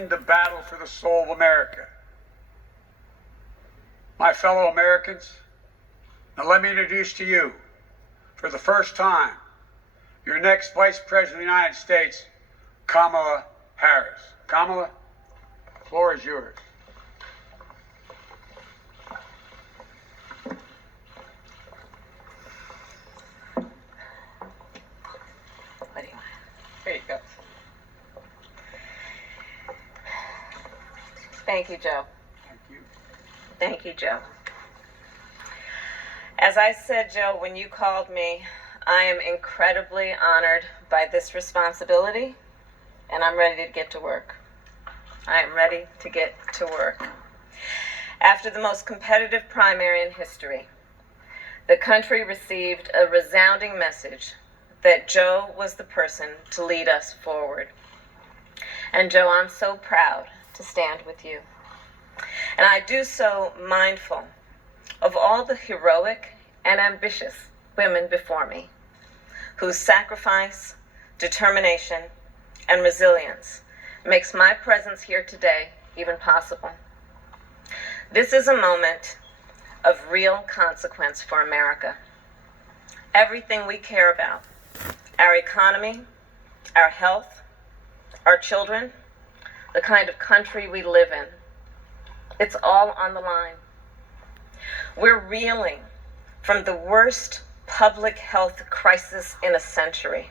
winning the battle for the soul of America. My fellow Americans, now let me introduce to you, for the first time, your next Vice President of the United States, Kamala Harris. Kamala, the floor is yours. What do you want? Here you go. Thank you, Joe. Thank you. Thank you, Joe. As I said, Joe, when you called me, I am incredibly honored by this responsibility, and I'm ready to get to work. I am ready to get to work. After the most competitive primary in history, the country received a resounding message that Joe was the person to lead us forward. And Joe, I'm so proud to stand with you. And I do so mindful of all the heroic and ambitious women before me, whose sacrifice, determination, and resilience makes my presence here today even possible. This is a moment of real consequence for America. Everything we care about, our economy, our health, our children, the kind of country we live in, it's all on the line. We're reeling from the worst public health crisis in a century.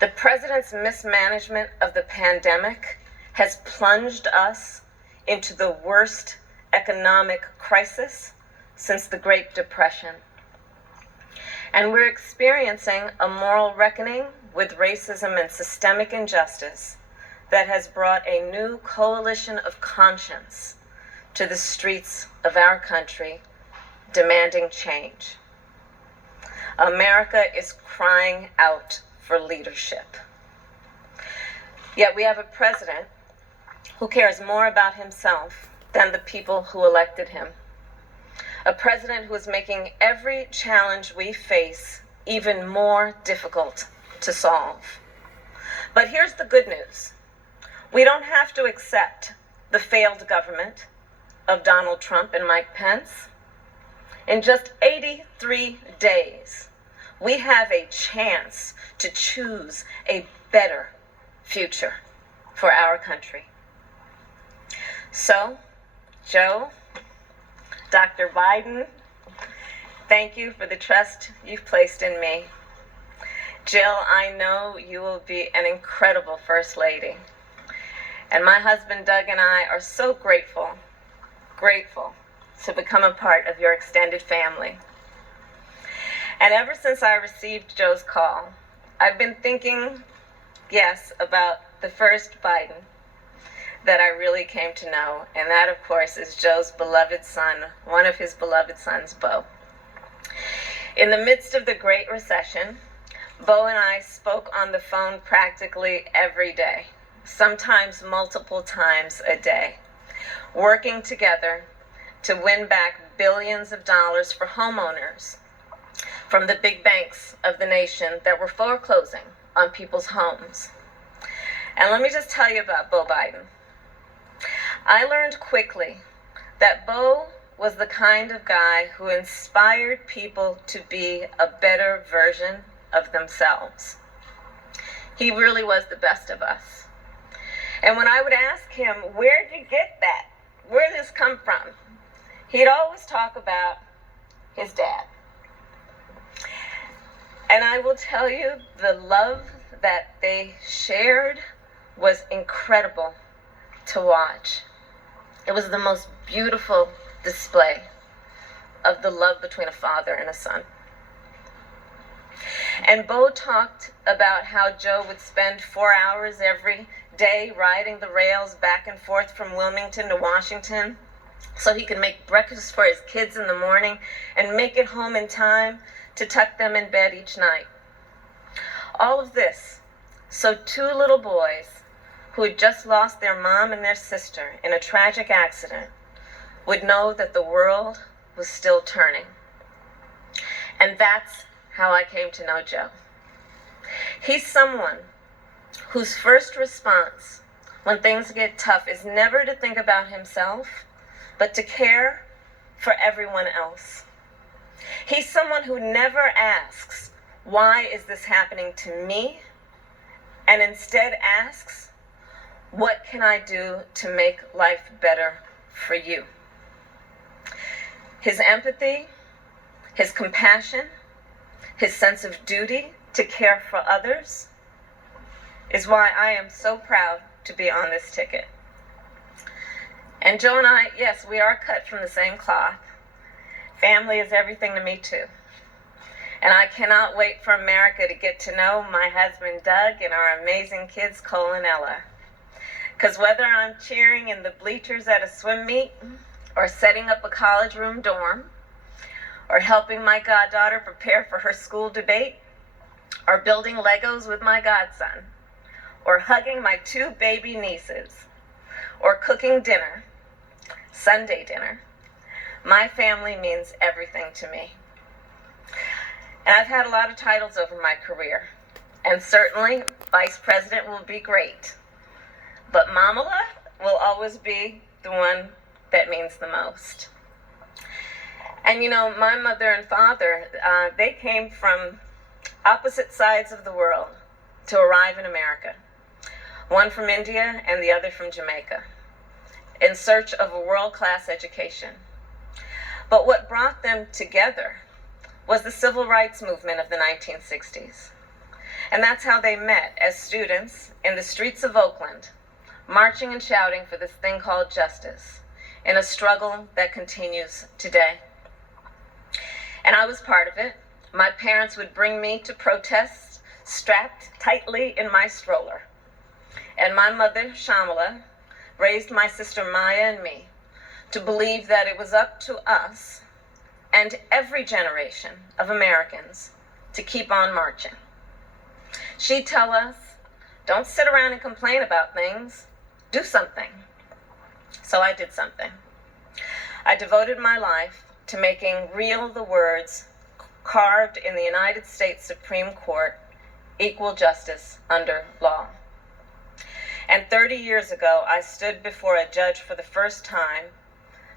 The president's mismanagement of the pandemic has plunged us into the worst economic crisis since the Great Depression. And we're experiencing a moral reckoning with racism and systemic injustice that has brought a new coalition of conscience to the streets of our country, demanding change. America is crying out for leadership. Yet we have a president who cares more about himself than the people who elected him. A president who is making every challenge we face even more difficult to solve. But here's the good news. We don't have to accept the failed government of Donald Trump and Mike Pence. In just 83 days, we have a chance to choose a better future for our country. So, Joe, Dr. Biden, thank you for the trust you've placed in me. Jill, I know you will be an incredible First Lady. And my husband Doug and I are so grateful to become a part of your extended family. And ever since I received Joe's call, I've been thinking, yes, about the first Biden that I really came to know, and that, of course, is Joe's beloved son, one of his beloved sons, Bo. In the midst of the Great Recession, Bo and I spoke on the phone practically every day, sometimes multiple times a day, working together to win back billions of dollars for homeowners from the big banks of the nation that were foreclosing on people's homes. And let me just tell you about Bo Biden. I learned quickly that Bo was the kind of guy who inspired people to be a better version of themselves. He really was the best of us. And when I would ask him, where'd you get that? Where did this come from? He'd always talk about his dad. And I will tell you, the love that they shared was incredible to watch. It was the most beautiful display of the love between a father and a son. And Bo talked about how Joe would spend 4 hours every day riding the rails back and forth from Wilmington to Washington so he could make breakfast for his kids in the morning and make it home in time to tuck them in bed each night. All of this so 2 little boys who had just lost their mom and their sister in a tragic accident would know that the world was still turning. And that's how I came to know Joe. He's someone whose first response when things get tough is never to think about himself, but to care for everyone else. He's someone who never asks, why is this happening to me? And instead asks, what can I do to make life better for you? His empathy, his compassion, his sense of duty to care for others is why I am so proud to be on this ticket. And Joe and I, yes, we are cut from the same cloth. Family is everything to me too. And I cannot wait for America to get to know my husband Doug and our amazing kids Cole and Ella. Because whether I'm cheering in the bleachers at a swim meet, or setting up a college room dorm, or helping my goddaughter prepare for her school debate, or building Legos with my godson, or hugging my 2 baby nieces, or cooking dinner, Sunday dinner, my family means everything to me. And I've had a lot of titles over my career, and certainly vice president will be great. But Mamala will always be the one that means the most. And you know, my mother and father, they came from opposite sides of the world to arrive in America. One from India and the other from Jamaica, in search of a world-class education. But what brought them together was the civil rights movement of the 1960s. And that's how they met, as students in the streets of Oakland, marching and shouting for this thing called justice, in a struggle that continues today. And I was part of it. My parents would bring me to protests strapped tightly in my stroller. And my mother, Shamala, raised my sister Maya and me to believe that it was up to us and every generation of Americans to keep on marching. She'd tell us, don't sit around and complain about things, do something. So I did something. I devoted my life to making real the words carved in the United States Supreme Court, equal justice under law. And 30 years ago, I stood before a judge for the first time,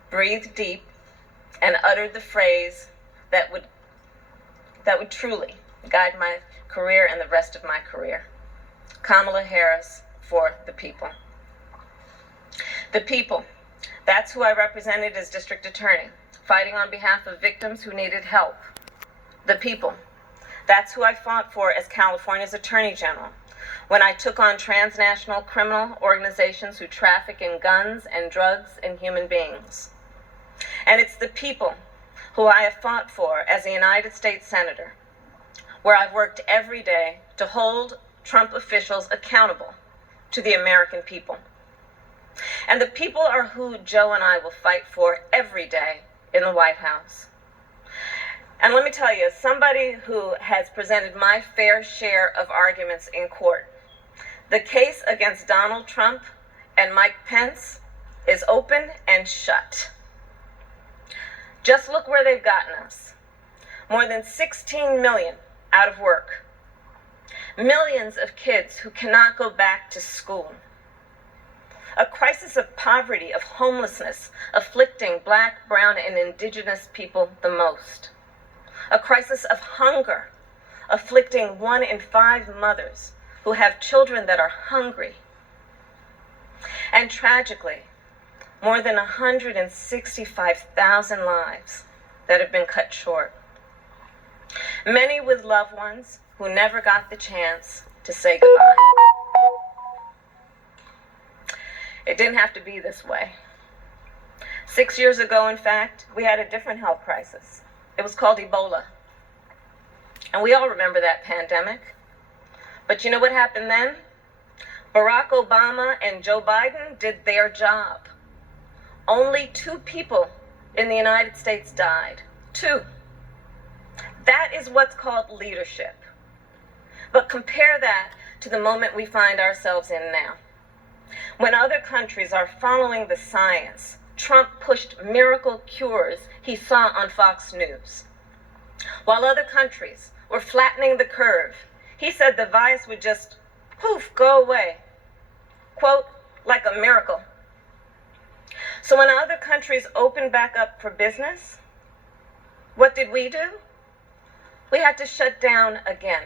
breathed deep, and uttered the phrase that would truly guide my career and the rest of my career. Kamala Harris for the people. The people, that's who I represented as district attorney, fighting on behalf of victims who needed help. The people, that's who I fought for as California's attorney general, when I took on transnational criminal organizations who traffic in guns and drugs and human beings. And it's the people who I have fought for as a United States Senator, where I've worked every day to hold Trump officials accountable to the American people. And the people are who Joe and I will fight for every day in the White House. And let me tell you, as somebody who has presented my fair share of arguments in court, the case against Donald Trump and Mike Pence is open and shut. Just look where they've gotten us. More than 16 million out of work. Millions of kids who cannot go back to school. A crisis of poverty, of homelessness, afflicting Black, brown, and indigenous people the most. A crisis of hunger, afflicting 1 in 5 mothers who have children that are hungry. And tragically, more than 165,000 lives that have been cut short. Many with loved ones who never got the chance to say goodbye. It didn't have to be this way. 6 years ago, in fact, we had a different health crisis. It was called Ebola. And we all remember that pandemic. But you know what happened then? Barack Obama and Joe Biden did their job. Only 2 people in the United States died. 2. That is what's called leadership. But compare that to the moment we find ourselves in now. When other countries are following the science, Trump pushed miracle cures he saw on Fox News. While other countries were flattening the curve, he said the virus would just, poof, go away. Quote, like a miracle. So when other countries opened back up for business, what did we do? We had to shut down again.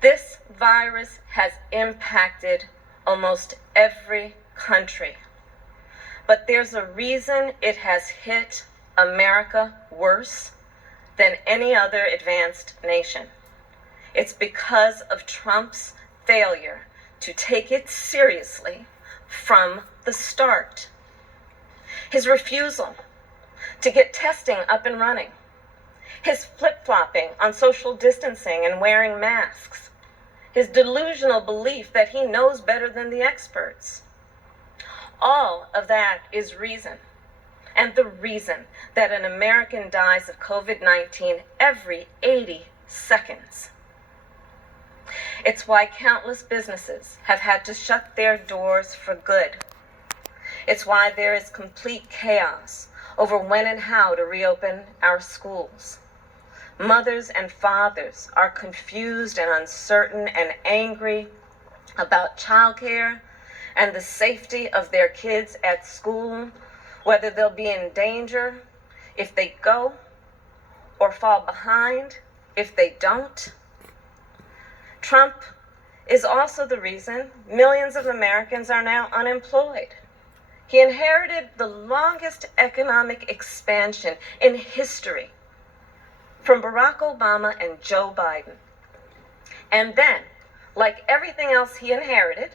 This virus has impacted almost every country. But there's a reason it has hit America worse than any other advanced nation. It's because of Trump's failure to take it seriously from the start. His refusal to get testing up and running. His flip-flopping on social distancing and wearing masks. His delusional belief that he knows better than the experts. All of that is reason. And the reason that an American dies of COVID-19 every 80 seconds. It's why countless businesses have had to shut their doors for good. It's why there is complete chaos over when and how to reopen our schools. Mothers and fathers are confused and uncertain and angry about childcare and the safety of their kids at school, whether they'll be in danger if they go or fall behind if they don't. Trump is also the reason millions of Americans are now unemployed. He inherited the longest economic expansion in history from Barack Obama and Joe Biden. And then, like everything else he inherited,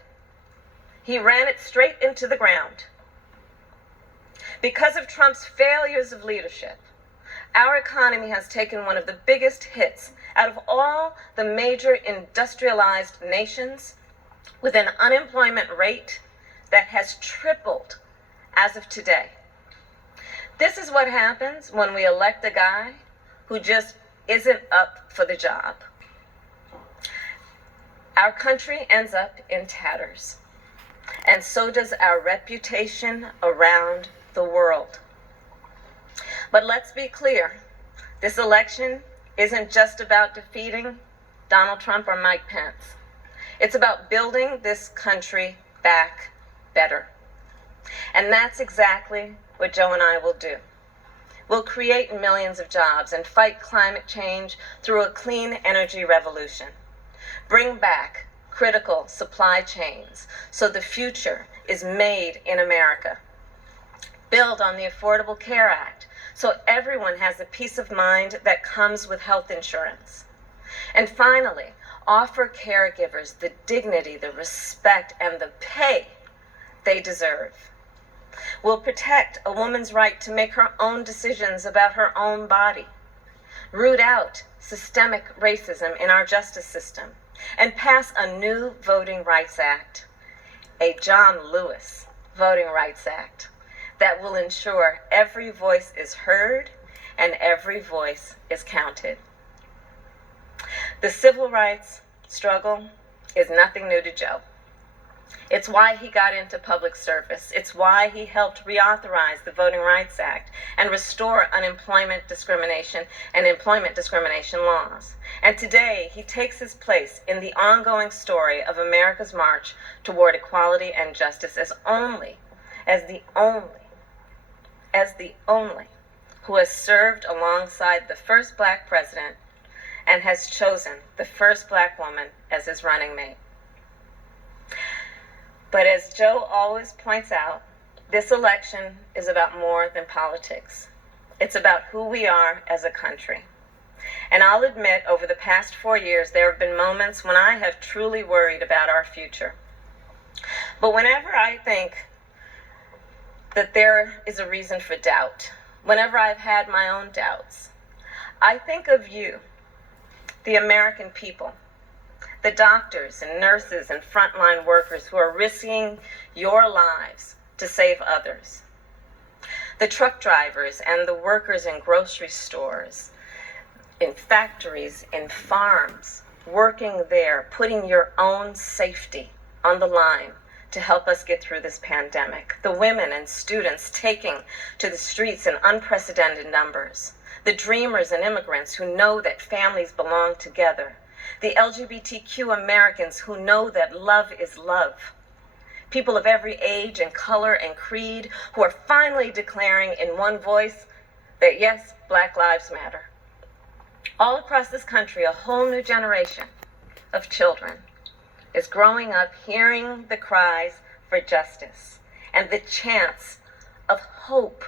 he ran it straight into the ground. Because of Trump's failures of leadership, our economy has taken one of the biggest hits out of all the major industrialized nations, with an unemployment rate that has tripled as of today. This is what happens when we elect a guy who just isn't up for the job. Our country ends up in tatters, and so does our reputation around the world. But let's be clear, this election isn't just about defeating Donald Trump or Mike Pence. It's about building this country back better. And that's exactly what Joe and I will do. We'll create millions of jobs and fight climate change through a clean energy revolution. Bring back critical supply chains so the future is made in America. Build on the Affordable Care Act so everyone has the peace of mind that comes with health insurance. And finally, offer caregivers the dignity, the respect, and the pay they deserve. We'll protect a woman's right to make her own decisions about her own body, root out systemic racism in our justice system, and pass a new Voting Rights Act, a John Lewis Voting Rights Act, that will ensure every voice is heard and every voice is counted. The civil rights struggle is nothing new to Joe. It's why he got into public service. It's why he helped reauthorize the Voting Rights Act and restore unemployment discrimination and employment discrimination laws. And today, he takes his place in the ongoing story of America's march toward equality and justice as the only who has served alongside the first black president and has chosen the first black woman as his running mate. But as Joe always points out, this election is about more than politics. It's about who we are as a country. And I'll admit, over the past 4 years, there have been moments when I have truly worried about our future. But whenever I think that there is a reason for doubt, whenever I've had my own doubts, I think of you, the American people, the doctors and nurses and frontline workers who are risking your lives to save others, the truck drivers and the workers in grocery stores, in factories, in farms, working there, putting your own safety on the line to help us get through this pandemic, the women and students taking to the streets in unprecedented numbers, the dreamers and immigrants who know that families belong together, the LGBTQ Americans who know that love is love, people of every age and color and creed who are finally declaring in one voice that yes, Black Lives Matter. All across this country, a whole new generation of children is growing up hearing the cries for justice and the chants of hope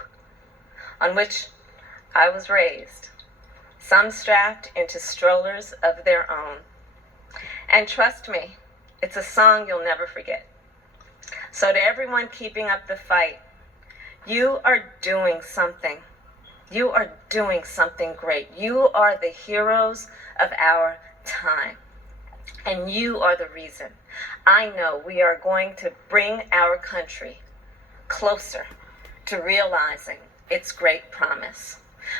on which I was raised, some strapped into strollers of their own. And trust me, it's a song you'll never forget. So to everyone keeping up the fight, you are doing something. You are doing something great. You are the heroes of our time. And you are the reason I know we are going to bring our country closer to realizing its great promise.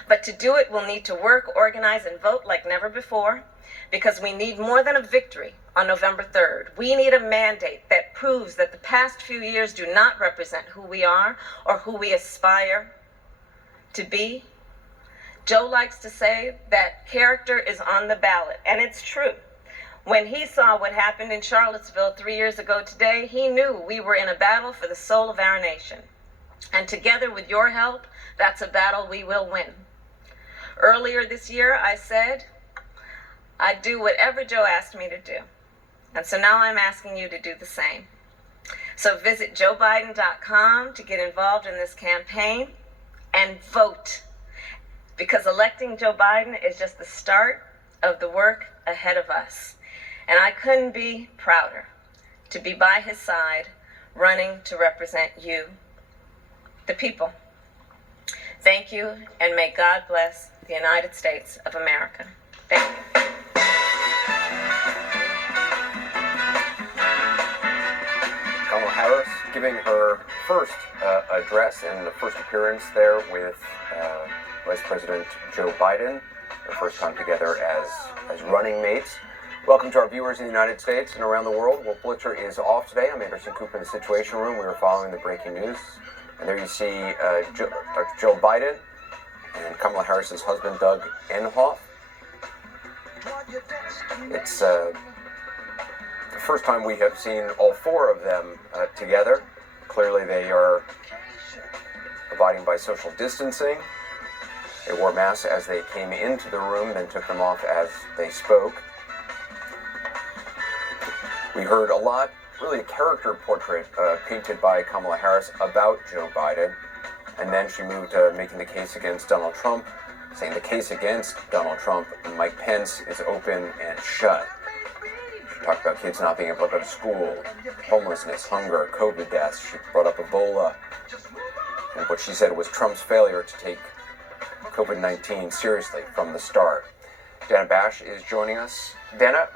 But to do it, we'll need to work, organize, and vote like never before, because we need more than a victory on November 3rd. We need a mandate that proves that the past few years do not represent who we are or who we aspire to be. Joe likes to say that character is on the ballot, and it's true. When he saw what happened in Charlottesville 3 years ago today, he knew we were in a battle for the soul of our nation. And together with your help, that's a battle we will win. Earlier this year, I said I'd do whatever Joe asked me to do. And so now I'm asking you to do the same. So visit joebiden.com to get involved in this campaign and vote. Because electing Joe Biden is just the start of the work ahead of us. And I couldn't be prouder to be by his side, running to represent you, the people. Thank you, and may God bless the United States of America. Thank you. Kamala Harris giving her first address and the first appearance there with Vice President Joe Biden, their first time together as running mates. Welcome to our viewers in the United States and around the world. Well, Blitzer is off today. I'm Anderson Cooper in the Situation Room. We were following the breaking news. And there you see Joe Biden and Kamala Harris's husband, Doug Emhoff. It's the first time we have seen all four of them together. Clearly they are abiding by social distancing. They wore masks as they came into the room, then took them off as they spoke. We heard a lot, really a character portrait painted by Kamala Harris about Joe Biden. And then she moved to making the case against Donald Trump, saying the case against Donald Trump and Mike Pence is open and shut. She talked about kids not being able to go to school, homelessness, hunger, COVID deaths. She brought up Ebola. And what she said was Trump's failure to take COVID-19 seriously from the start. Dana Bash is joining us. Dana,